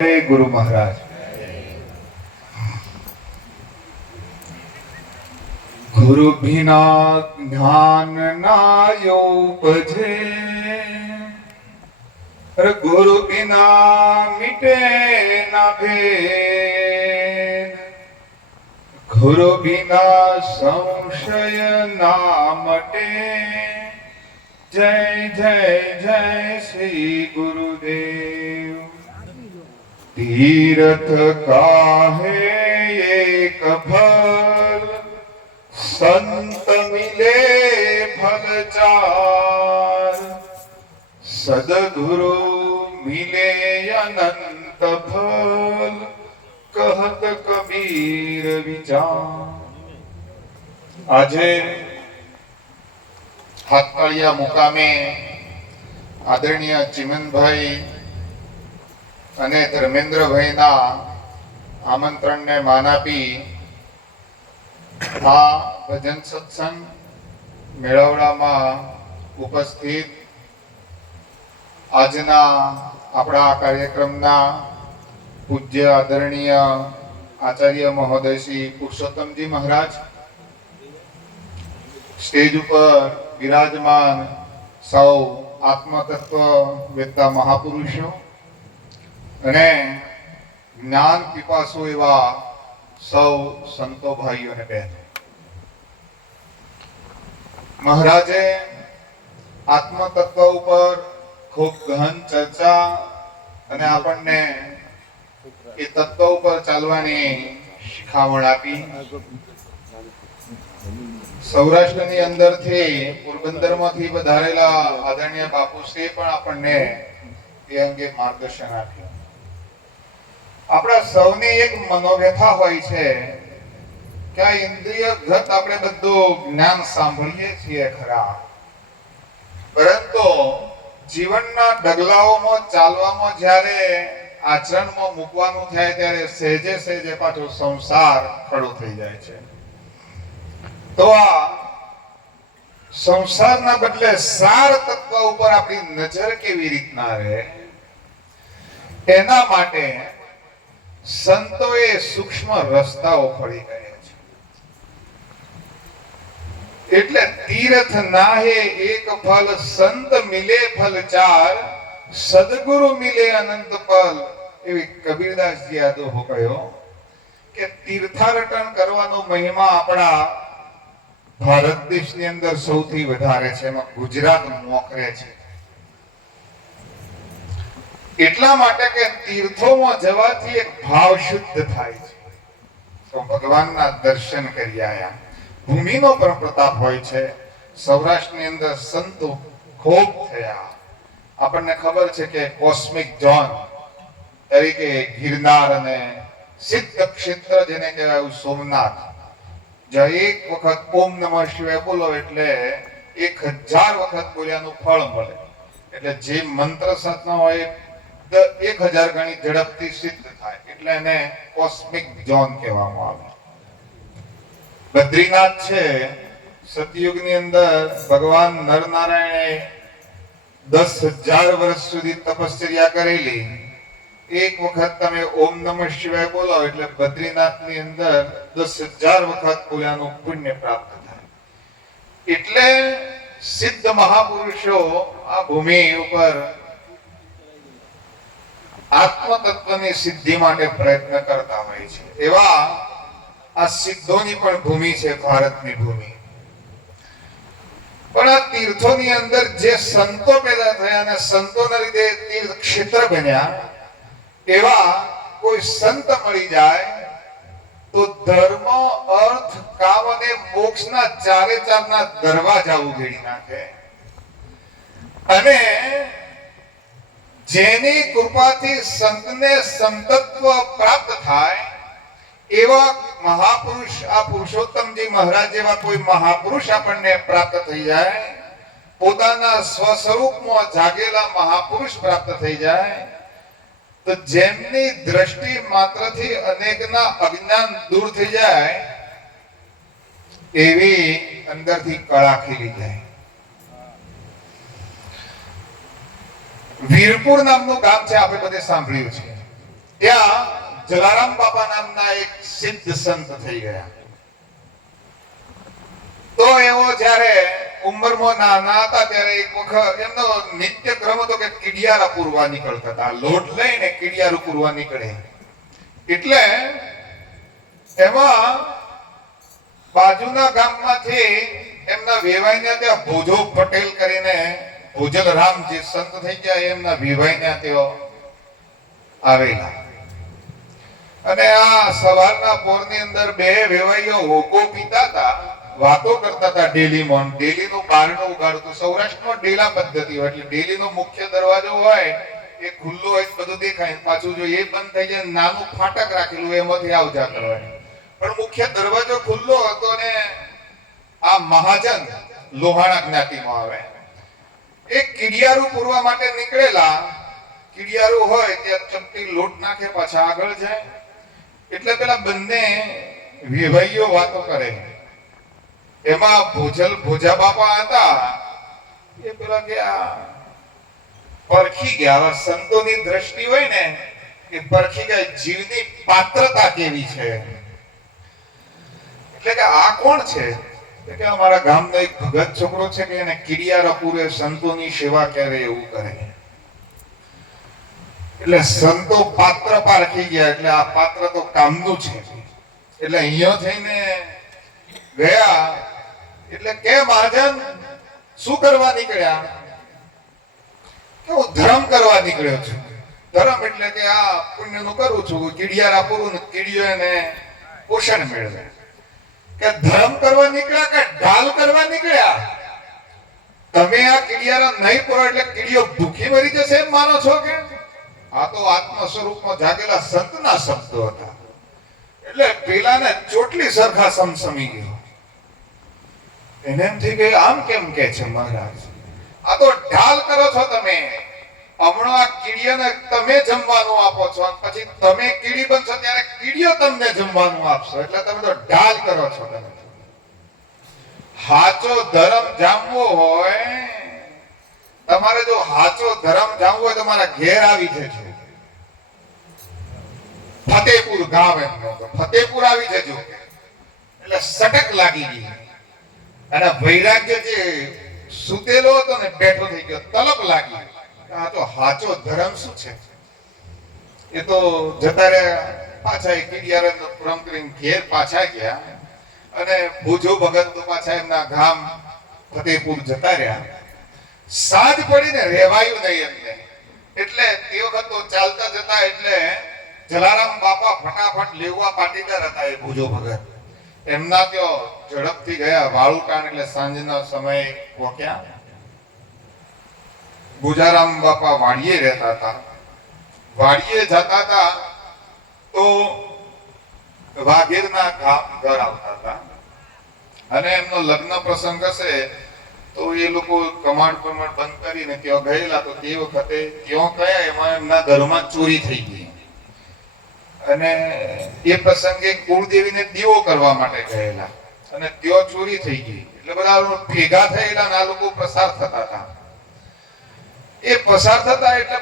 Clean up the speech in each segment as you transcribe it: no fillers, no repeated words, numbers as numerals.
जय गुरु महाराज। गुरु बिना ज्ञान ना उपजे, गुरु बिना मिटे ना भेद, गुरु बिना संशय ना मटे। जय जय जय श्री गुरुदेव। तीर्थ काहे एक फल, संत मिले फल चार, सदगुरु मिले अनंत फल, कहत कबीर विचार। આજે હાથપાળિયા મુકામે આદરણીય ચિમનભાઈ અને ધર્મેન્દ્રભાઈના આમંત્રણને માન આપી આ ભજન સત્સંગ મેળાવડામાં ઉપસ્થિત આજના આપણા કાર્યક્રમના પૂજ્ય આદરણીય આચાર્ય મહોદય શ્રી પુરુષોત્તમજી મહારાજ, સ્ટેજ ઉપર વિરાજમાન સૌ આત્મતત્વ વેદતા મહાપુરુષો અને જ્ઞાન પીપાસુ એવા સૌ સંતો ભાઈઓ અને બહેનો, મહારાજે આત્મતત્વ ઉપર ખૂબ ગહન ચર્ચા અને આપણને એ તત્વ ઉપર ચાલવાની શિખામણ આપી. સૌરાષ્ટ્રની અંદરથી પોરબંદરમાંથી વધારેલા આદરણીય બાપુશ્રીએ પણ આપણને એ અંગે માર્ગદર્શન આપ્યું. આપણા સૌની એક મનોવ્યથા હોય છે કે આ ઇન્દ્રિયગત આપણે બધું જ્ઞાન સાંભળીએ છીએ ખરા, પરંતુ જીવનના ડગલાઓમાં ચાલવામાં જ્યારે આચરણમાં મૂકવાનું થાય ત્યારે સહેજે સહેજે પાછો સંસાર ખડો થઈ જાય છે. તો આ સંસારના બદલે સાર તત્વ ઉપર આપણી નજર કેવી રીતના રહે, એના માટે સંતોએ સૂક્ષ્મ રસ્તાઓ ખોલી કર્યા છે. એટલે તીર્થ નાહે એક ફલ, સંત મિલે ફલ ચાર, સદગુરુ મિલે અનંત ફલ. એવી કબીરદાસજી આ દોહો કહ્યો કે તીર્થાટન કરવાનો મહિમા આપણા ભારત દેશની અંદર સૌથી વધારે છે, એમાં ગુજરાત મોખરે છે. એટલા માટે કે તીર્થોમાં જવાથી એક ભાવ શુદ્ધ થાય છે, તો ભગવાનના દર્શન કરી આયા. ભૂમિનો પણ પ્રતાપ હોય છે. સૌરાષ્ટ્રની અંદર સંતો ખૂબ થયા. આપણને ખબર છે કે કોસ્મિક ઝોન તરીકે ગિરનાર અને સિદ્ધ ક્ષેત્ર જેને કહેવાય સોમનાથ, જ્યાં એક વખત ઓમ નમઃ શિવાય બોલો એટલે 1000 વખત બોલ્યાનું ફળ મળે. એટલે જે મંત્ર સાધના હોય 1000 ગણી ઝડપથી સિદ્ધ થાય, એટલે એને કોસ્મિક ઝોન કહેવામાં આવે. બદ્રીનાથ છે, સતયુગની અંદર ભગવાન નરનારાયણે 10,000 વર્ષ સુધી તપશ્ચર્યા કરેલી. એક વખત તમે ઓમ નમઃ શિવાય બોલો એટલે બદ્રીનાથની અંદર 10,000 વખત બોલ્યાનું પુણ્ય પ્રાપ્ત થાય. એટલે સિદ્ધ મહાપુરુષો આ ભૂમિ ઉપર આત્મતત્વની સિદ્ધિ માટે પ્રયત્ન કરતા હોય છે. એવા આ સિદ્ધોની પણ ભૂમિ છે ભારતની ભૂમિ. પણ આ તીર્થોની અંદર જે સંતો પેદા થયા અને સંતોના લીધે તીર્થ ક્ષેત્ર બન્યા, એવા કોઈ સંત મળી જાય તો ધર્મ, અર્થ, કામ અને મોક્ષના ચારે ચારના દરવાજા ઉઘેડી નાખે. અને જેની કૃપાથી સંતને સંતત્વ પ્રાપ્ત થાય એવા મહાપુરુષ, આ પુરુષોત્તમજી મહારાજ જેવા કોઈ મહાપુરુષ આપણને પ્રાપ્ત થઈ જાય, પોતાના સ્વસ્વરૂપમાં જાગેલા મહાપુરુષ પ્રાપ્ત થઈ જાય, તો જેમની દ્રષ્ટિ માત્રથી અનેકના અજ્ઞાન દૂર થઈ જાય એવી અંદરથી કળા ખીલી જાય. વીરપુર નામનું ગામ છે, આપણે બધે સાંભળ્યું છે. ત્યાં જલારામ બાપા નામના એક સિદ્ધ સંત થઈ ગયા. તો એવો જ્યારે ઉંમરમાં નાના હતા ત્યારે એક વખત એમનો નિત્ય ક્રમ હતો કે કીડિયારા પૂરવા નીકળતા હતા. લોટ લઈને કીડિયારું પૂરવા નીકળે. એટલે એમાં બાજુના ગામમાંથી એમના વેવાઈને ત્યાં ભોજો પટેલ કરીને ભોજલરામ જે સંત થઈ ગયા એમના વેવાઈને તેઓ આવેલા. અને આ સવારના પોરની અંદર બે વેવાઈઓ હોકો પીતા હતા, વાતો કરતા હતા. ડેલીમાં ડેલીનું બારણું ઉગાડતું. સૌરાષ્ટ્રમાં ડેલા પદ્ધતિ હોય એટલે ડેલીનો મુખ્ય દરવાજો હોય એ ખુલ્લો હોય બધું દેખાય, પાછું જો એ બંધ થઈ જાય નાનું ફાટક રાખેલું એમાંથી આવ જા કરવાની. પણ મુખ્ય દરવાજો ખુલ્લો હતો ને આ મહાજન લોહાણા જ્ઞાતિમાં આવે એ કીડિયારું પૂરવા માટે નીકળેલા. કીડિયારું હોય ત્યાં ચપટી લોટ નાખે પાછા આગળ જાય. એટલે પેલા બંને વેવાઈઓ વાતો કરે. એમાં ભોજા બાપા હતા એ પેલા કે પરખી ગયા. સંતોની દ્રષ્ટિ હોય ને એ પરખી ગયા જીવની પાત્રતા કેવી છે. એટલે કે આ કોણ છે? કે અમારા ગામનો એક ભગત છોકરો છે કે એને કીડિયારા પૂરે, સંતોની સેવા કરે, એવું કરે. એટલે સંતો પાત્ર પારખી ગયા એટલે આ પાત્ર તો કામનું છે. એટલે અહીંયા થઈને ગયા. એટલે કે મહાજન શું કરવા નીકળ્યા? કે હું ધર્મ કરવા નીકળ્યો છું. ધર્મ એટલે કે આ પુણ્યનું કરું છું, કીડિયારા પૂરું, કીડીઓ એને પોષણ મેળવે. કે ધર્મ કરવા નીકળ્યા કે ઢાલ કરવા નીકળ્યા? તમે આ કીડિયારા નહીં પૂરો એટલે કીડીઓ ભૂખી મરી જશે એમ માનો છો કે? આ તો આત્મ સ્વરૂપમાં જાગેલા સંતના શબ્દો હતા. એટલે પેલાને ચોટલી સરખા સમસમી ગયો. એને એમ થઈ ગયું આમ કેમ કે છે મહારાજ? આ તો ઢાલ કરો છો તમે. હમણાં આ કીડીઓને તમે જમવાનું આપો છો, પછી તમે કીડી બનશો ત્યારે કીડીઓ તમને જમવાનું આપશો. એટલે તમે તો ઢાલ કરો છો. તમે હાચો ધર્મ જામવો હોય, તમારે જો હાચો ધર્મ જામવો હોય તમારા ઘેર આવી જજો. ફતેપુર ગામ એમ ફતેપુર આવી જજો. એટલે સટક લાગી ગઈ અને વૈરાગ્ય જે સુતેલો હતો ને બેઠો થઈ ગયો. તલપ લાગી. આ તો હાચો ધર્મ શું છે? એ તો જતા રહ્યા પાછા એક કીડિયારાનો પ્રેમ કરીને ઘેર પાછા ગયા. અને ભુજો ભગત તો પાછા એમના ગામ ફતેપુર જતા રહ્યા. સાંજ પડીને રહેવાયું નહીં એમને. એટલે તે વખત તો ચાલતા જતા એટલે જલારામ બાપા ફટાફટ લેવા પાટીદાર હતા એ ભુજો ભગત. એમના ત્યાં ઝડપથી ગયા. વાળુટાણ એટલે સાંજના સમયે પહોંચ્યા. ભુજારામ બાપા વાડીએ રહેતા હતા. વાડીએ જતા હતા તો વાઘેરના ઘર આવતા હતા અને એમનો લગ્ન પ્રસંગ હશે તો એ લોકો કમાડ પમાડ બંધ કરીને ત્યાં ગયેલા. તો તે વખતે ત્યાં ગયા એમાં એમના ઘરમાં ચોરી થઈ ગઈ અને એ પ્રસંગે કુળદેવીને દીવો કરવા માટે ગયેલા અને ત્યાં ચોરી થઈ ગઈ. એટલે બધા ભેગા થયેલા અને આ લોકો પસાર થતા હતા. એ પસાર થતા એટલે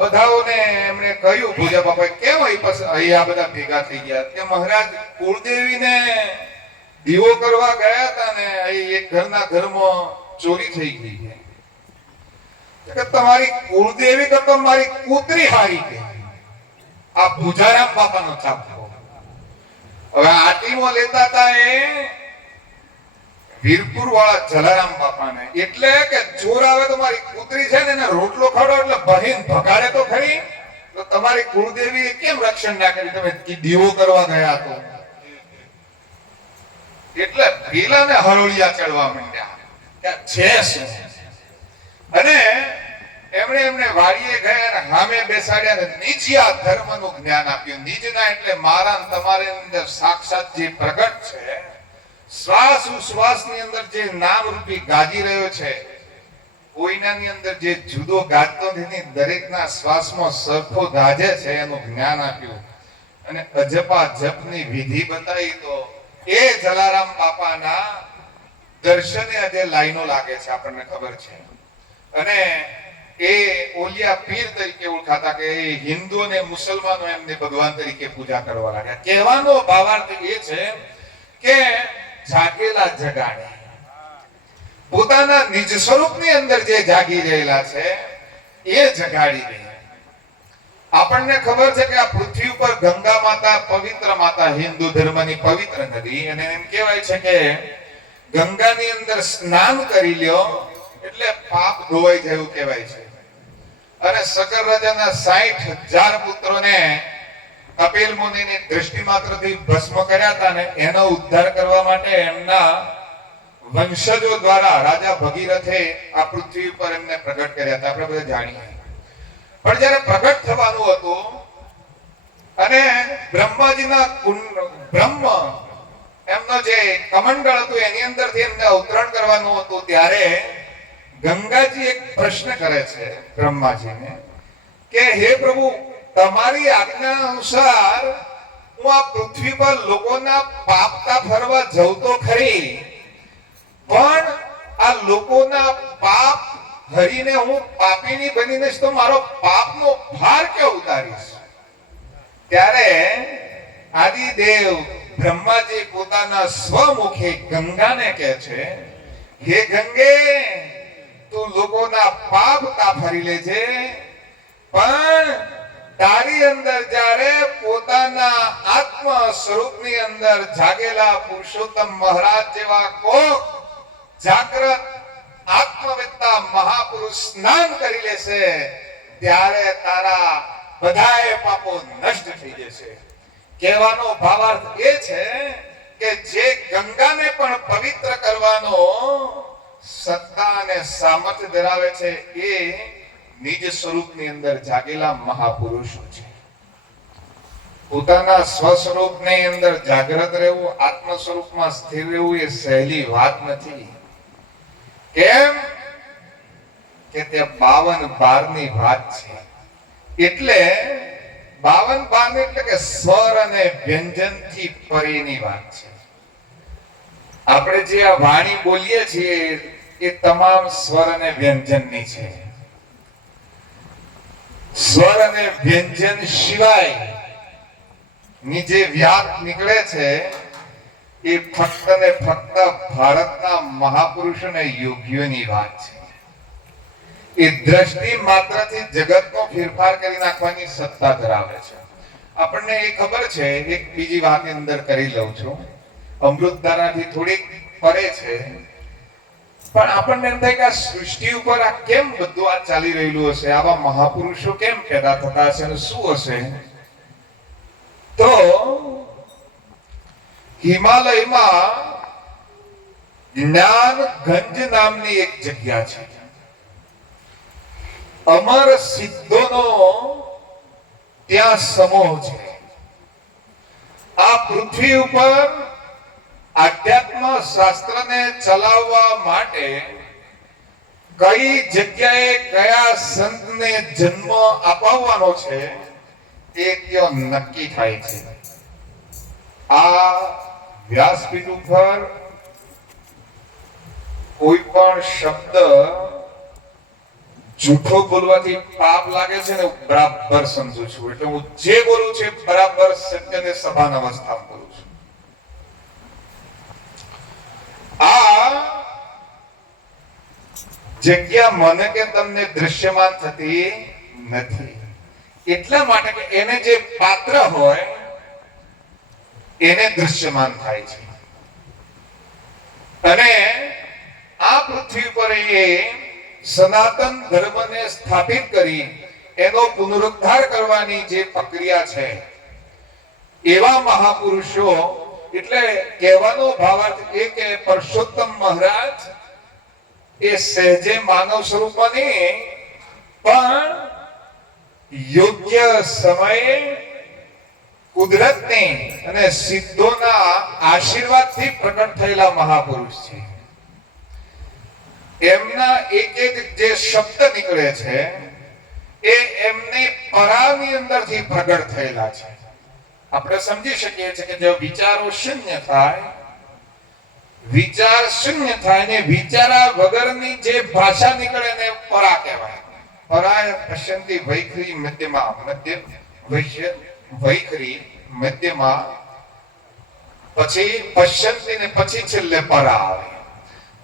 બધાઓને એમણે કહ્યું ભુજા બાપાએ કેમ અહીંયા બધા ભેગા થઈ ગયા? કે મહારાજ કુળદેવીને દીવો કરવા ગયા હતા ને એક ઘરના ઘરમાં ચોરી થઈ ગઈ છે. તમારી કુળદેવી કરતા મારી કૂતરી હારી ગઈ. આ ભુજારામ બાપાનો છાપો. હવે આટીમાં લેતા હતા એ વીરપુર વાળા જલારામ બાપાને. એટલે કે ચોર આવે તો મારી કૂતરી છે ને એને રોટલો ખાડો એટલે બહીન ભગાડે તો ખરી. તો તમારી કુળદેવી કેમ રક્ષણ ના કરી? તમે દીવો કરવા ગયા તો એટલે પેલાને હરોળિયા ચડવા માંડ્યા કે છે શું. અને એમણે વાડીએ ગયા અને સામે બેસાડ્યા અને નિજ્યા ધર્મનું જ્ઞાન આપ્યું. નિજના એટલે મારા તમારી અંદર સાક્ષાત જે પ્રગટ છે, શ્વાસ ઉશ્વાસની અંદર જે નામ રૂપી ગાજી રહ્યો છે, કોઈનાની અંદર જે જુદો ગાજતો નથી, દરેકના શ્વાસમાં સરખો ગાજે છે એનું જ્ઞાન આપ્યું. અને અજપા જપની વિધિ બતાવી. તો એ જલારામ બાપાના દર્શને આજે લાઈનો લાગે છે, આપણને ખબર છે. અને એ ઓલિયા પીર તરીકે ઓળખાતા કે હિન્દુ અને મુસલમાનો એમને ભગવાન તરીકે પૂજા કરવા લાગ્યા. કહેવાનો ભાવાર્થ એ છે કે જાગેલા જગાડે, પોતાના નિજ સ્વરૂપની અંદર જે જાગી રહેલા છે એ જગાડી દે. આપણને ખબર છે કે આ પૃથ્વી ઉપર ગંગા માતા પવિત્ર માતા, હિન્દુ ધર્મની પવિત્ર નદી, અને એમ કહેવાય છે કે ગંગાની અંદર સ્નાન કરી લ્યો એટલે પાપ ધોવાઈ જાય એવું કહેવાય છે. અને સકર રાજાના 60,000 પુત્રોને કપિલ મુનિની દ્રષ્ટિ માત્રથી ભસ્મ કર્યા હતા, ને એનો ઉદ્ધાર કરવા માટે એમના વંશજો દ્વારા રાજા ભગીરથે આ પૃથ્વી ઉપર એમને પ્રગટ કર્યા હતા. આપણે બધા જાણીએ. પણ જ્યારે પ્રગટ થવાનું હતું અને બ્રહ્માજીના બ્રહ્મ એમનો જે કમંડળ હતું એની અંદરથી એમને અવતરણ કરવાનું હતું, ત્યારે ગંગાજી એક પ્રશ્ન કરે છે બ્રહ્માજીને કે હે પ્રભુ, તમારી આજ્ઞા અનુસાર હું આ પૃથ્વી પર લોકોના પાપતા ફરવા જઉં તો ખરી, પણ આ લોકોના પાપ હરીને હું પાપીની બનીને તો મારો પાપનો ભાર ક્યાં ઉતારીશ? ત્યારે આદિદેવ બ્રહ્માજી પોતાના સ્વમુખે ગંગાને કહે છે, હે ગંગે, તું લોકોના પાપ કાફરી લેજે, પણ તારી અંદર જ્યારે પોતાના આત્મ સ્વરૂપની અંદર જાગેલા પુરુષોત્તમ મહારાજ જેવા કોક જાગ્રત આત્મવેત્તા મહાપુરુષ સ્નાન કરી લેશે, ત્યારે તારા બધાય પાપો નષ્ટ થઈ જશે. કહેવાનો ભાવાર્થ એ છે કે જે ગંગાને પણ પવિત્ર કરવાનો સત્તા અને સામર્થ્ય ધરાવે છે એ નિજ સ્વરૂપની અંદર જાગેલા મહાપુરુષો છે. પોતાના સ્વસ્વરૂપની અંદર જાગૃત રહેવું, આત્મ સ્વરૂપમાં સ્થિર રહેવું એ સહેલી વાત નથી. કેમ કે તે 52 ની વાત છે. એટલે 52 એટલે કે સ્વર અને વ્યંજન થી પરેની વાત છે. આપણે જે આ વાણી બોલીએ છીએ એ તમામ સ્વર અને વ્યંજનની છે. સ્વર અને વ્યંજન સિવાય ની જે વ્યાપ નીકળે છે એ ફક્ત ને ફક્ત ભારતના મહાપુરુષો અને યોગીઓની વાત છે. એ દ્રષ્ટિ માત્રથી જગતનો ફેરફાર કરી નાખવાની સત્તા ધરાવે છે. આપણને એ ખબર છે, એક બીજી વાત અંદર કરી લઉં છું, અમૃતધારાથી થોડીક પરે છે, પણ આપણને એમ થાય કે આ સૃષ્ટિ ઉપર આ કેમ બધું આ ચાલી રહેલું હશે, આવા મહાપુરુષો કેમ પેદા થતા હશે અને શું હશે? તો હિમાલયમાં જ્ઞાનગંજ નામની એક જગ્યા છે. અમર સિદ્ધોનો ત્યાં સમૂહ છે. આ પૃથ્વી ઉપર આધ્યાત્મ શાસ્ત્રને ચલાવવા માટે કઈ જગ્યાએ કયા સંતને જન્મ અપાવવાનો છે એ ત્યાં નક્કી થાય છે. આ વ્યાસપીઠ ઉપર કોઈ પણ શબ્દ જૂઠો બોલવાથી પાપ લાગે છે ને હું બરાબર સમજુ છું. એટલે હું જે બોલું છું બરાબર સત્યને સભાન અવસ્થામાં બોલું છું. આ જગ્યા મને કે તમને દૃશ્યમાન થતી નથી, એટલા માટે કે એને જે પાત્ર હોય એને દૃશ્યમાન થાય છે. અને આ પૃથ્વી પર એ સનાતન ધર્મને સ્થાપિત કરી એનો પુનરુદ્ધાર કરવાની જે પ્રક્રિયા છે એવા મહાપુરુષો, એટલે કહેવાનો ભાવાર્થ એ કે પરસોત્તમ મહારાજ એ સહેજે માનવ સ્વરૂપમાં નહીં પણ યોગ્ય સમયે કુદરતની અને સિદ્ધોના આશીર્વાદથી પ્રકટ થયેલા મહાપુરુષ છે. એમના એક એક જે શબ્દ નીકળે છે એ એમની પરાની અંદરથી પ્રગટ થયેલા છે. આપણે સમજી શકીએ છીએ કે જો વિચારો શૂન્ય થાય, વિચાર શૂન્ય થાય ને વિચારા વગરની જે ભાષા નીકળે ને પરા કહેવાય. પરાય પશ્યંતી વૈખરી મધ્યમાં, મધ્ય વૈશ્ય વૈખરી મધ્યમાં, પછી પશ્યંતી ને પછી છેલ્લે પરા આવે.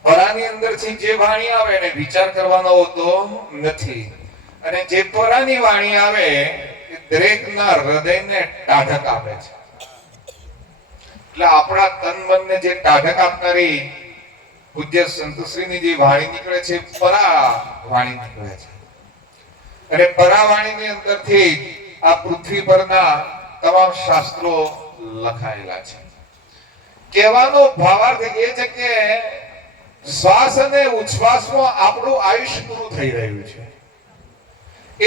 પરાની અંદરથી જે વાણી આવે એને વિચાર કરવાનો હોતો નથી, અને જે પરાની વાણી આવે એ દરેકના હૃદયને ટાઢક આપે છે. એટલે આપણા તન મનને જે ટાઢક આપનારી પૂજ્ય સંતશ્રીની જે વાણી નીકળે છે, પરા વાણી નીકળે છે. અને પરા વાણીની અંદરથી આ પૃથ્વી પરના તમામ શાસ્ત્રો લખાયેલા છે. કહેવાનો ભાવાર્થ એ છે કે શ્વાસ અને ઉચ્છ્વાસમાં આપણું આયુષ્ય પૂરું થઈ રહ્યું છે.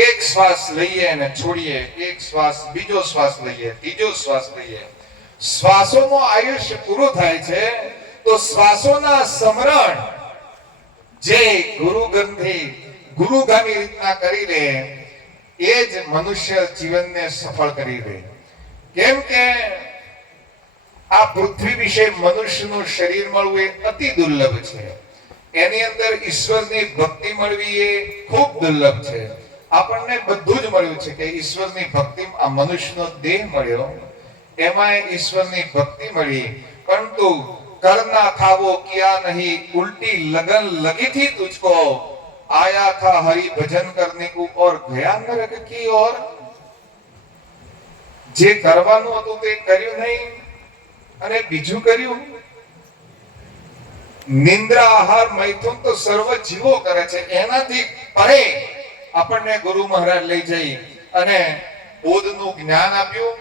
એક શ્વાસ લઈએ અને છોડીએ, એક શ્વાસ, બીજો શ્વાસ લઈએ, ત્રીજો શ્વાસ લઈએ. શ્વાસોનું આયુષ્ય પૂરું થાય છે. તો શ્વાસોના સ્મરણ જે ગુરુગામી રીતના કરી લે એ જ મનુષ્ય જીવનને સફળ કરી દે. કેમ કે આ પૃથ્વી વિશે મનુષ્યનું શરીર મળવું એ અતિ દુર્લભ છે. એની અંદર ઈશ્વરની ભક્તિ મળવી એ ખૂબ દુર્લભ છે. આપણને બધું જ મળ્યું છે કે ઈશ્વરની ભક્તિ, આ મનુષ્યનો દેહ મળ્યો, એમાં ઈશ્વરની ભક્તિ મળી, પરંતુ करना था वो किया नहीं, उल्टी लगन लगी थी तुझको, आया था हरि भजन करने को और गया नरक की ओर. જે કરવાનું હતું તે કર્યું નહીં અને બીજું કર્યું. નિંદ્રા, આહાર, મૈથુન તો સર્વ જીવો કરે છે. એનાથી પરે આપણને ગુરુ મહારાજ લઈ જઈ અને બોધનું જ્ઞાન આપ્યું.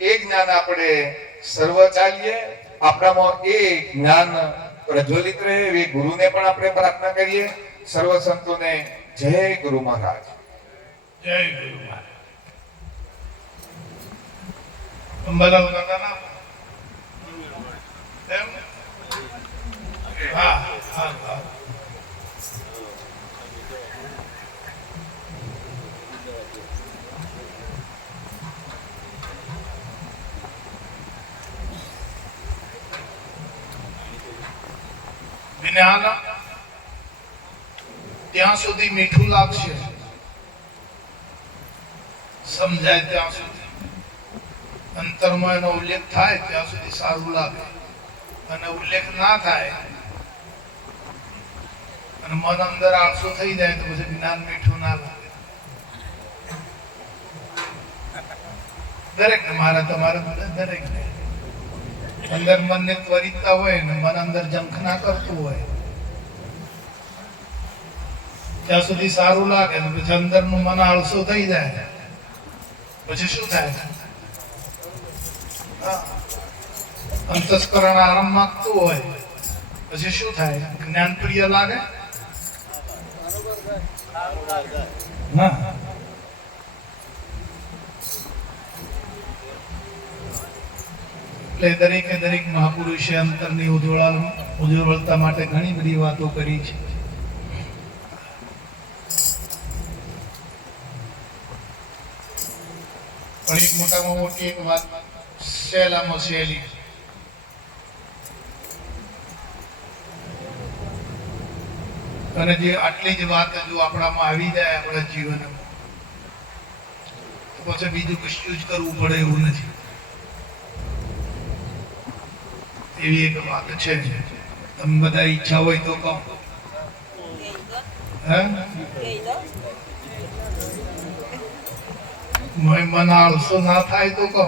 એ જ્ઞાન આપણે સર્વ ચાલીએ, આપણામાં એ જ્ઞાન પ્રજ્વલિત રહે એવી ગુરુને પણ આપણે પ્રાર્થના કરીએ. સર્વ સંતોને જય ગુરુ મહારાજ. જય ગુરુ મહારાજ. અંબાલાલ કાકાના એમ હા હા હા જ્ઞાન ત્યાં સુધી મીઠું લાગશે, સમજાય ત્યાં સુધી, અંતરમાં એનો ઉલ્લેખ થાય ત્યાં સુધી સારું લાગે, અને ઉલ્લેખ ના થાય અને મન અંદર આળસુ થઈ જાય તો પછી જ્ઞાન મીઠું ના લાગે. દરેક ને મારા તમારા દરેક ને અંદર મનને ત્વરિતતા હોય ને મન અંદર ઝંખના કરતું હોય ત્યાં સુધી સારું લાગે, ને પછી અંદરનું મન આળસુ થઈ જાય પછી શું થાય? અંતસ્કરણ આરામ માંગતું હોય પછી શું થાય? જ્ઞાન પ્રિય લાગે. એટલે દરેકે દરેક મહાપુરુષે અંતરની ઉજ્જવળતા માટે ઘણી બધી વાતો કરી છે. પણ એક મોટામાં મોટી એક વાત સહેલામાં સહેલી, અને જે આટલી જ વાત જો આપણામાં આવી જાય આપણા જીવનમાં તો પછી બીજું કશું જ કરવું પડે એવું નથી. એવી એક વાત છે. તમે બધા ઈચ્છા હોય તો કહો. મન આળસો ના થાય તો કહો.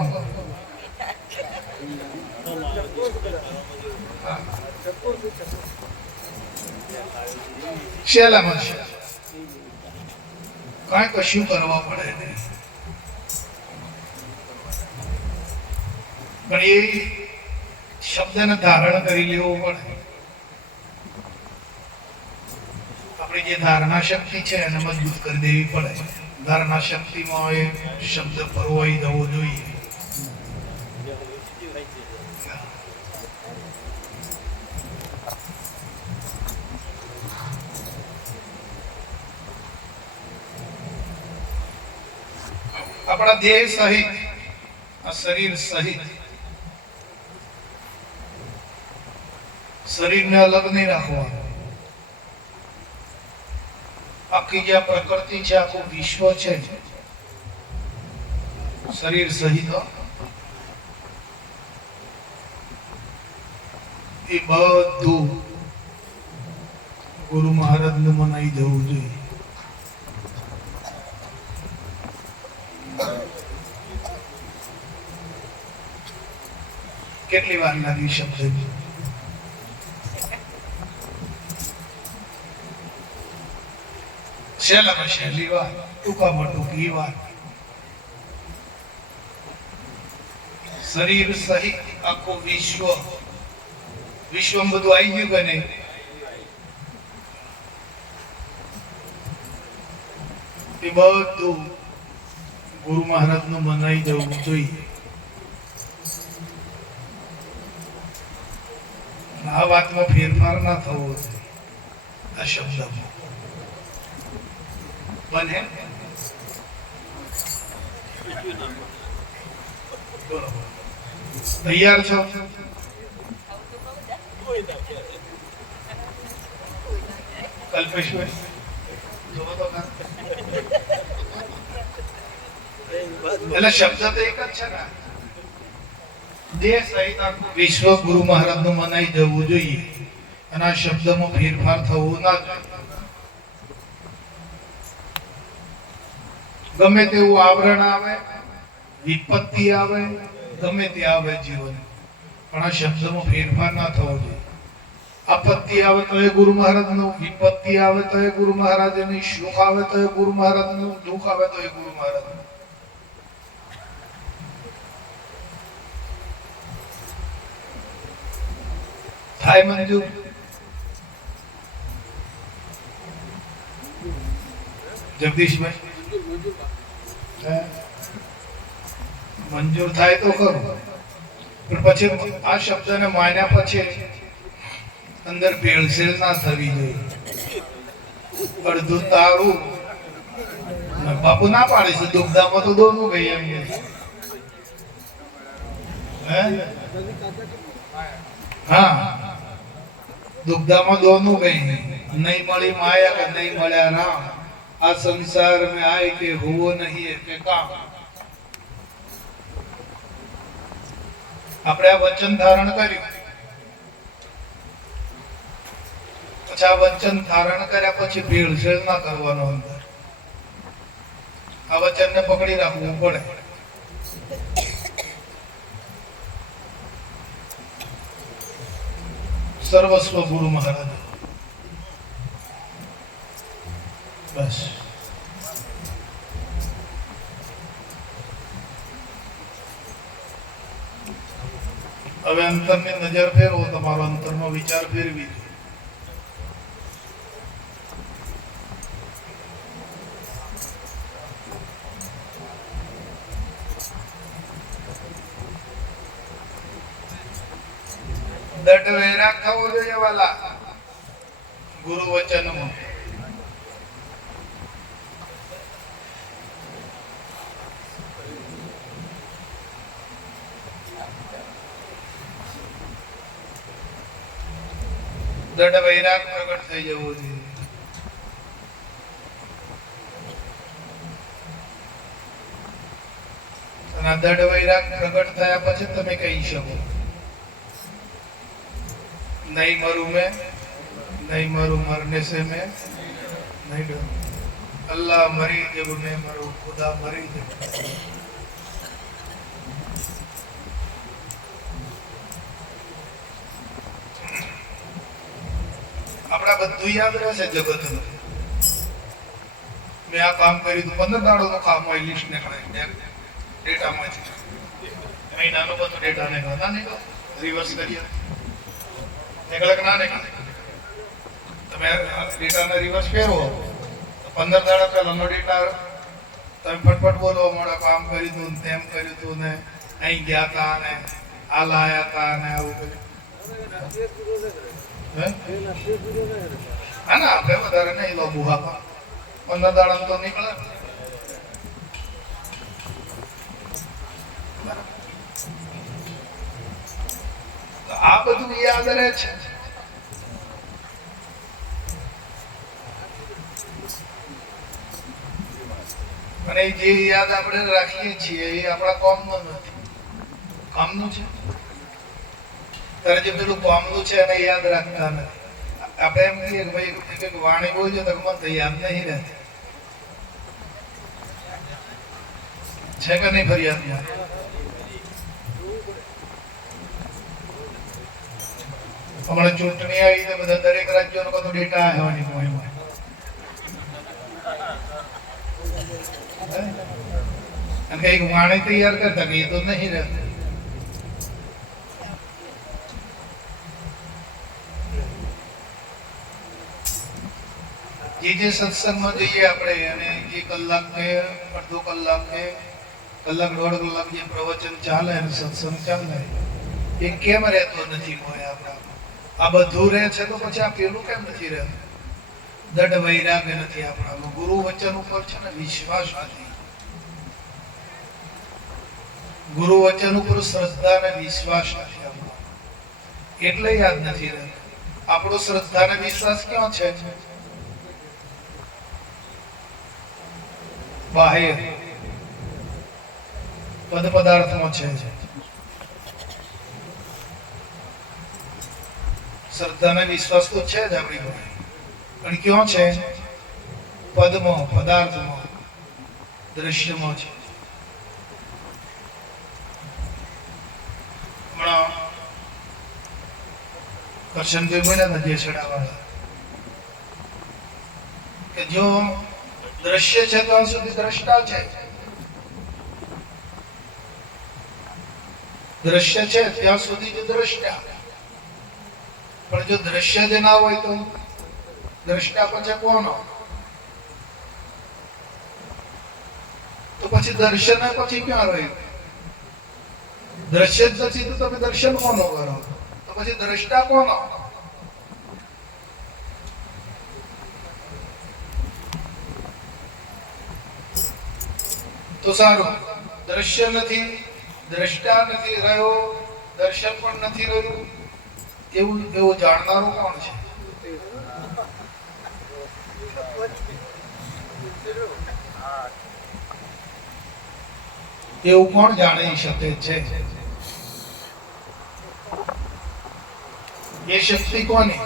શેલામાં છે કાંઈ કશું કરવા પડે નહીં, પણ એ શબ્દને ધારણ કરી લેવો પડે. આપણી જે ધારણા શક્તિ છે એને મજબૂત કરી દેવી પડે. ધારણા શક્તિમાં એ શબ્દ પરોવાઈ જવો જોઈએ. આપણા દેહ સહિત, આ શરીર સહિત, શરીરને અલગ નહીં રાખવાનું. આખી જે પ્રકૃતિ છે, આખું વિશ્વ છે, શરીર સહિત એ બધું ગુરુ મહારાજ ને મનાઈ જવું જોઈએ. કેટલી વાર લાગી શબ્દ? સહેલામાં સહેલી વાત, ટૂંકામાં ટૂંકી વાત. શરીર સહિત આખું વિશ્વમાં બધું આવી ગયું કે નહીં? એ બધું ગુરુ મહારાજ નું મનાઈ જવું જોઈએ. આ વાતમાં ફેરફાર ના થવો જોઈએ. આ શબ્દમાં બને તૈયાર છો? કલ્પેશભાઈ જોવો તો ખરા. એટલે શબ્દ તો એક જ છે ને. દેહ સહિત આખું વિશ્વ ગુરુ મહારાજ નું મનાઈ જવું જોઈએ અને આ શબ્દમાં ફેરફાર થવું ના જોઈએ. ગમે તેવું આવરણ આવે, વિપત્તિ આવે, ગમે તે આવે જીવન, પણ આ શબ્દમાં ફેરફાર ના થવો જોઈએ. આપત્તિ આવે તો એ ગુરુ મહારાજ નું, વિપત્તિ આવે તો એ ગુરુ મહારાજ નું, સુખ આવે તો એ ગુરુ મહારાજ નું, દુઃખ આવે તો એ ગુરુ મહારાજ નું. થાય મંજૂર? જગદીશભાઈ મંજૂર થાય તો ખરું, પણ પછી આ શબ્દને માન્યા પછી અંદર ભેળસેળ ના થવી જોઈએ. અડધું તારું બાપુ ના પાડે છે, દુગ્ધામાં તો દોનું ગઈ એમ કે. હા, દુગ્ધામાં દોનું ગઈ. નહીં મળી માયા કે નહીં મળ્યા રામ, આ સંસાર में आए के हुओ नहीं के काम. આપણે આ વચન ધારણ કર્યું, પછી આ વચન ધારણ કર્યા પછી ભેળસેળ ના કરવાનો. અંદર આ વચનને પકડી રાખવું પડે. સર્વસ્વ ગુરુ મહારાજ. બસ હવે અંતરની નજર ફેરવો, તમારો અંતરનો વિચાર ફેરવી દો. દઢ વૈરાગ થવો જોઈએ વાલા ગુરુ વચનમાં. દઢ વૈરાગ પ્રગટ થઈ જવો જોઈએ. અને આ દઢ વૈરાગ પ્રગટ થયા પછી તમે કહી શકો, नहीं मरूं मैं, नहीं मरूं मरने से मैं नहीं डरूं. अल्लाह मरी जब मैं मरूं, खुदा मरी जब. આપણા બધું યાદ રહેશે જગતનું. મેં આ કામ કર્યું હતું, 15 દાડોનું કામ હોય, લિસ્ટ નીકળે ડેટામાં જ. મહિનાનો બધો ડેટા નીકળતા નહીં, રિવર્સ કરીએ નીકળે કે ના નીકળે. તમે ડેટાના રિવર્સ ફેરવો તો 15 દાડા પહેલાનો ડેટા તમે ફટફટ બોલો, મોડા કામ કર્યું હતું, તેમ કર્યું હતું, ને અહીં ગયા હતા, ને આ લાયા હતા, ને આવું કર્યું. હા ના, આપણે વધારે નહીં લો બુહા, 15 દાડા તો નીકળે. આ બધું યાદ રહે છે. અને જે યાદ આપણે રાખીએ છીએ એ આપણા કોમનું નથી, કામનું છે. ત્યારે જે પેલું કોમનું છે એને યાદ રાખતા નથી. આપણે એમ કહીએ કે ભાઈ એક વાણી બોલજો તો મને યાદ નહીં રહેતી છે કે નહીં ફરિયાદમાં. હમણાં ચૂંટણી આવી તો બધા દરેક રાજ્યોનો બધો ડેટા આવવાની મોહિમ અને કઈક વાણી તૈયાર કરતા કે એ તો નહીં રહેતું. જે સત્સંગમાં જઈએ આપણે અને જે કલાક કે અડધો કલાક કે કલાક દોઢ કલાક જે પ્રવચન ચાલે અને સત્સંગ ચાલે એ કેમ રહેતો નથી હોય આપણા. આ બધું રહે છે તો પછી આ પેલું કેમ નથી રહેતું? દઢ વૈરાગ્ય નથી આપણામાં. ગુરુ વચન ઉપર છે ને વિશ્વાસ નથી. ગુરુ વચન ઉપર શ્રદ્ધા અને વિશ્વાસ નથી આપણો, એટલે યાદ નથી રહેતું. આપણો શ્રદ્ધા અને વિશ્વાસ ક્યાં છે? બાહ્ય પદ પદાર્થમાં છે. શ્રદ્ધા અને વિશ્વાસ તો છે જ આપણી પાસે, પણ ક્યાં છે? પદમાં, પદાર્થમાં, દ્રશ્યમાં છે. હમણાં કરશનભાઈ બોલ્યા હતા જે છડાવાળા કે જો દ્રશ્ય છે ત્યાં સુધી દ્રષ્ટા છે, દ્રશ્ય છે ત્યાં સુધી જ દ્રષ્ટા. પણ જો દ્રશ્ય જ ના હોય તો દ્રષ્ટા પછી કોનો? તો પછી દર્શન પછી ક્યાં રહ્યું? દ્રશ્ય જ નથી તો તમે દર્શન કોનો કરો? તો પછી દ્રષ્ટા કોનો? તો સારું, દ્રશ્ય નથી, દ્રષ્ટા નથી રહ્યો, દર્શન પણ નથી રહ્યું, એવું જાણનારું કોણ છે? એવું કોણ જાણી શકે છે? એ શક્તિ કોની?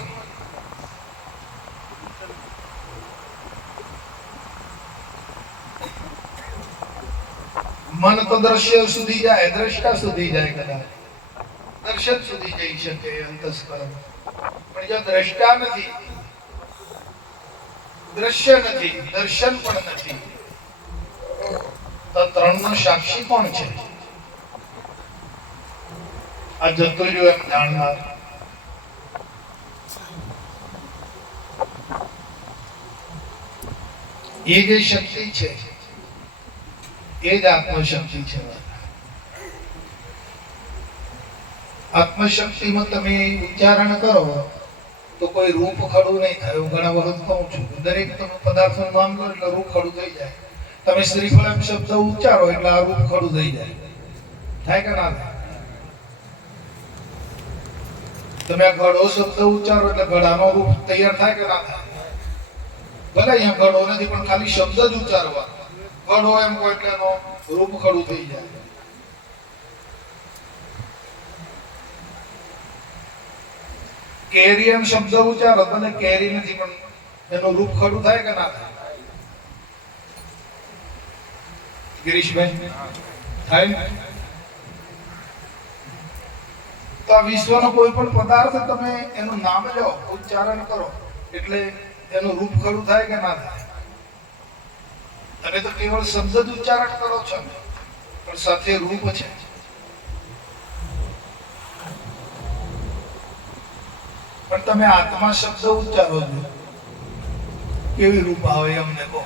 મન તો દ્રશ્ય સુધી જાય, દ્રષ્ટા સુધી જાય, કદાચ દર્શન સુધી જઈ શકે અંતસ્કરણ. પણ જો દ્રષ્ટા નથી, દ્રશ્ય નથી, દર્શન પણ નથી, તો ત્રણનો સાક્ષી કોણ છે? આ જતું રહ્યું એમ જાણનાર. એ જે શક્તિ છે એ જ આત્મશક્તિ છે. આત્મશક્તિમાં તમે ઉચ્ચારણ કરો તો કોઈ રૂપ ખડું નહીં થાય. હું ઘણા વખત કહું છું, દરેક તમે પદાર્થનું નામ લો એટલે રૂપ ખડું થઈ જાય. તમે શ્રીફળ એમ શબ્દ ઉચ્ચારો એટલે આ રૂપ ખડું થઈ જાય. થાય કે ના થાય? તમે આ ઘડો શબ્દ ઉચ્ચારો એટલે ઘડાનો રૂપ તૈયાર થાય કે ના થાય? ભલે અહીંયા ઘડો નથી પણ ખાલી શબ્દ જ ઉચ્ચારવા, ઘડો એમ કોઈ એટલે એનો રૂપ ખડું થઈ જાય. કેરી એમ શબ્દ ઉચ્ચારો, ભલે કેરી નથી પણ એનું રૂપ ખડું થાય કે ના થાય? ગિરીશભાઈ થાય? તો આ વિશ્વનો કોઈ પણ પદાર્થ તમે એનું નામ લો, ઉચ્ચારણ કરો એટલે એનું રૂપ ખડું થાય કે ના થાય? તમે તો કેવળ શબ્દ જ ઉચ્ચારણ કરો છો પણ સાથે રૂપ છે. પણ તમે આત્મા શબ્દ ઉચ્ચારો છો, કેવી રૂપ આવે અમને કહો?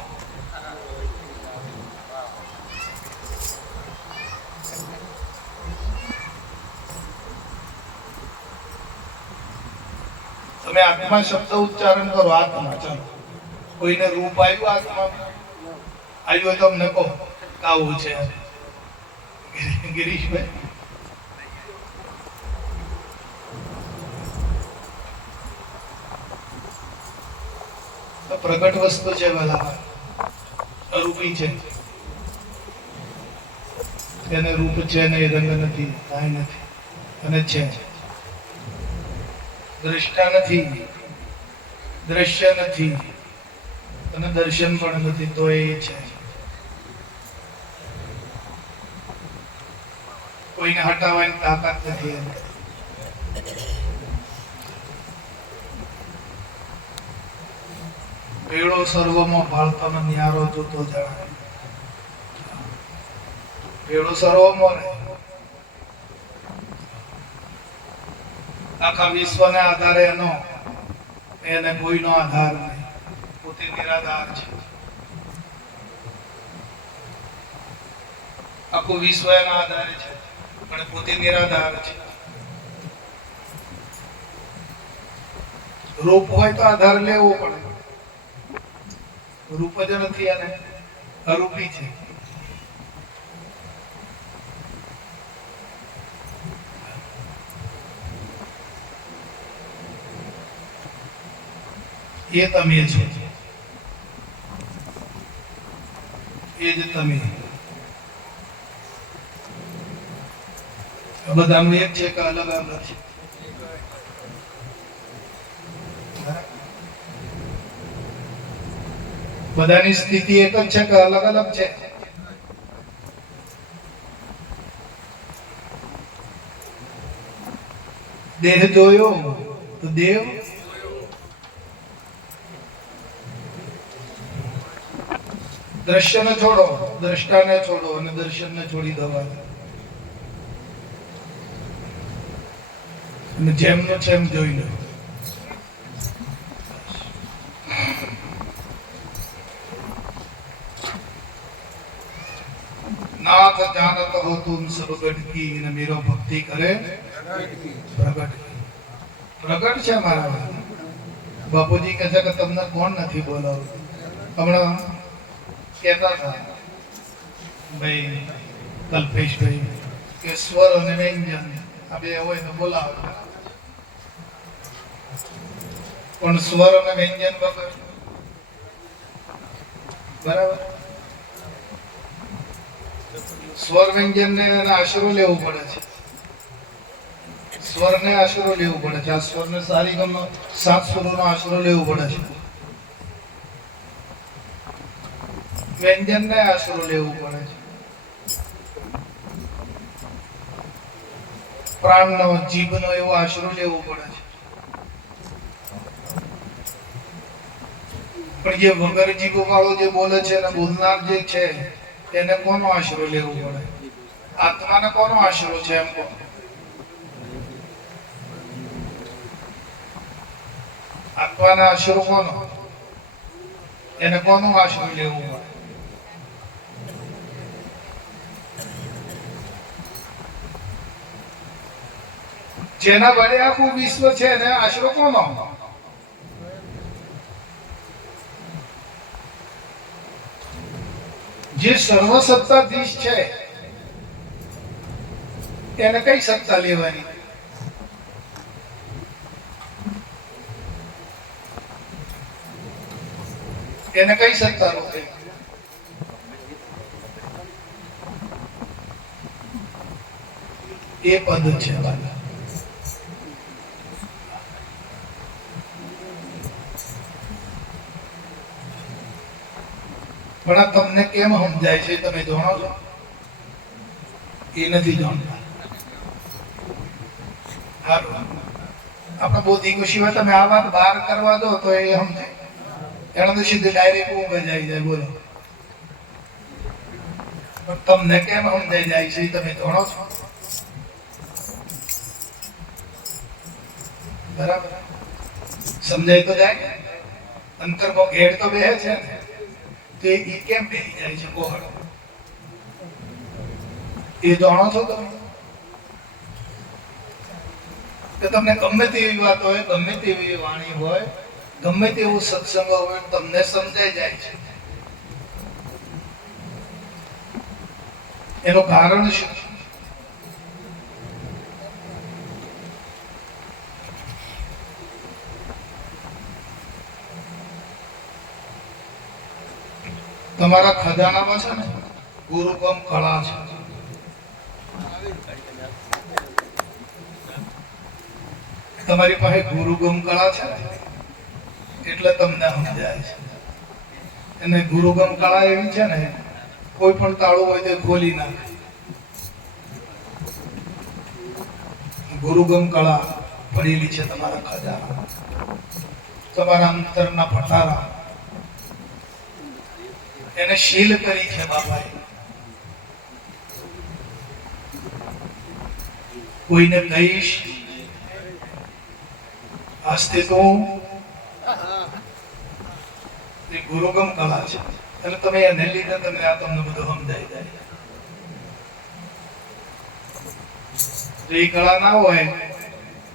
તમે આત્મા શબ્દ ઉચ્ચારણ કરો, આત્મા. ચાલો, કોઈને રૂપ આવ્યું આત્મા આવ્યું તો અમને કહો આવું છે. ગિરીશભાઈ પ્રગટ વસ્તુ છે, બધા અરૂપી છે. એને રૂપ છે ને રંગ નથી, કાંઈ નથી, અને છે દ્રષ્ટા નથી, દ્રશ્ય નથી, અને દર્શન પણ નથી, તો એ છે. કોઈને હટાવવાની તાકાત નથી એને. પેળો સર્વમાં ભાળતાનો ન્યારો જોતો જણાય. પેળો સર્વમાં રહે. આખા વિશ્વને આધારે એને કોઈનો આધાર નહીં, પોતે નિરાધાર છે. આખું વિશ્વ એના આધારે છે, પણ પોતે નિરાધાર છે. રૂપ હોય તો આધાર લેવો પડે, રૂપ જ નથી, અને અરૂપી છે. એ તમે છો, એ જ તમે. બધાનું એક છે કે અલગ અલગ છે? બધાની સ્થિતિ એક જ છે કે અલગ અલગ છે? દેહ જોયો તો દેવ દ્રશ્યને છોડો, દ્રષ્ટાને છોડો, અને દર્શનને છોડી દો. અને જેમનો છે એમ જોઈ લો. नाथ जानत हो तुम सब गढ़ की, ने मेरो भक्ति करे प्रगट की. प्रगट છે મારા બાપુજી કહે છે કે તમને કોણ નથી બોલાવતું. હમણાં કહેતા હતા ભાઈ કલ્પેશભાઈ કે સ્વર અને વ્યંજન આ બે હોય તો બોલાવો, પણ સ્વર અને વ્યંજન વગર બરાબર. સ્વર વ્યંજન ને આશરો લેવો પડે છે, સ્વર ને આશરો લેવો પડે છે. આ સ્વર ને સારી ગમ 7 સ્વરો નો આશરો લેવો પડે છે. વ્યંજન ને આશરો લેવો પડે છે. પ્રાણ નો, જીભ નો એવો આશરો લેવો પડે છે. પણ જે વગર જીભ વાળો જે બોલે છે અને બોલનાર જે છે એને કોનો આશરો લેવો પડે? આત્માને કોનો આશરો છે એમ કહો? આત્માનો આશરો કોનો? એને કોનો આશરો લેવો પડે? જેના વડે આખું વિશ્વ છે એને આશરો કોનો? જે સર્વસત્તાધીશ છે એને કઈ સત્તા લેવાની? એને કઈ સત્તા રોકે? એ પદ છે વાલા. પણ આ તમને કેમ સમજાય છે તમે જાણો છો? એ નથી જાણતા. આપણે બૌદ્ધિક સિવાય તમે આ વાત બહાર કરવા દો તો એ સમજે. એને તો સીધું ડાયરેક્ટ ઊંઘ જ આવી જાય. બોલો, પણ તમને કેમ સમજાઈ જાય છે તમે જાણો છો? બરાબર સમજાય તો જાય. અંતરમાં ઘેર તો બેહે છે ને, તો એ કેમ બેસી જાય છે કોહળો? એ જાણો છો તમે? કે તમને ગમે તેવી વાત હોય, ગમે તેવી વાણી હોય, ગમે તેવું સત્સંગ હોય, તમને સમજાઈ જાય છે. એનું કારણ શું? તમારા ખજાનામાં છે ને ગુરુકમ કળા છે. તમારી પાસે ગુરુગમ કળા છે ને, એટલે તમને સમજાય છે. અને ગુરુગમ કળા એવી છે ને, કોઈ પણ તાળું હોય તે ખોલી નાખે. ગુરુગમ કળા પડેલી છે તમારા ખજાના, તમારા અંતરના પટારા. એને શીલ કરી છે બાપાએ. કોઈને કહીશ આસ્તે તો એ ગુરુગમ કળા છે. એટલે તમે એને લીધે તમે આ તમને બધું સમજાઈ જાય. જો એ કળા ના હોય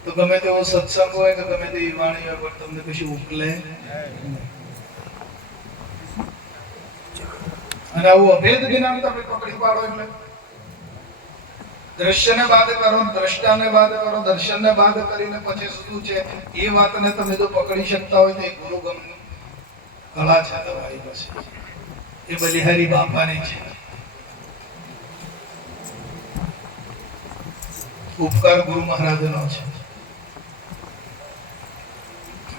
તો ગમે તેવો સત્સંગ હોય કે ગમે તેવી વાણી હોય પણ તમને કશું ઉકલે. અને આવું અભેદ જ્ઞાન તમે પકડી પાડો એટલે દ્રશ્યને બાદ કરો, દ્રષ્ટાને બાદ કરો, દર્શનને બાદ કરીને પછી શું છે એ વાતને તમે જો પકડી શકતા હોય તો એ ગુરુગમ કળા છે તમારી પાસે. એ બલિહારી બાપાની છે. ઉપકાર ગુરુ મહારાજનો છે.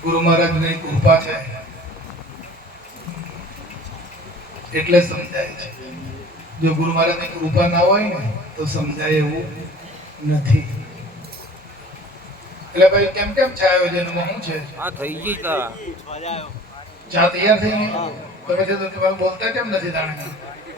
ગુરુ મહારાજની કૃપા છે એટલે સમજાય છે. જો ગુરુ મહારાજની કૃપા ના હોય ને તો સમજાય એવું નથી. એટલે ભાઈ કેમ કેમ ચા આયોજનમાં શું છે? આ થઈ ગઈ તા ચા તૈયાર થઈ ગઈ? તમે તો બોલતા કેમ નથી જાણતા?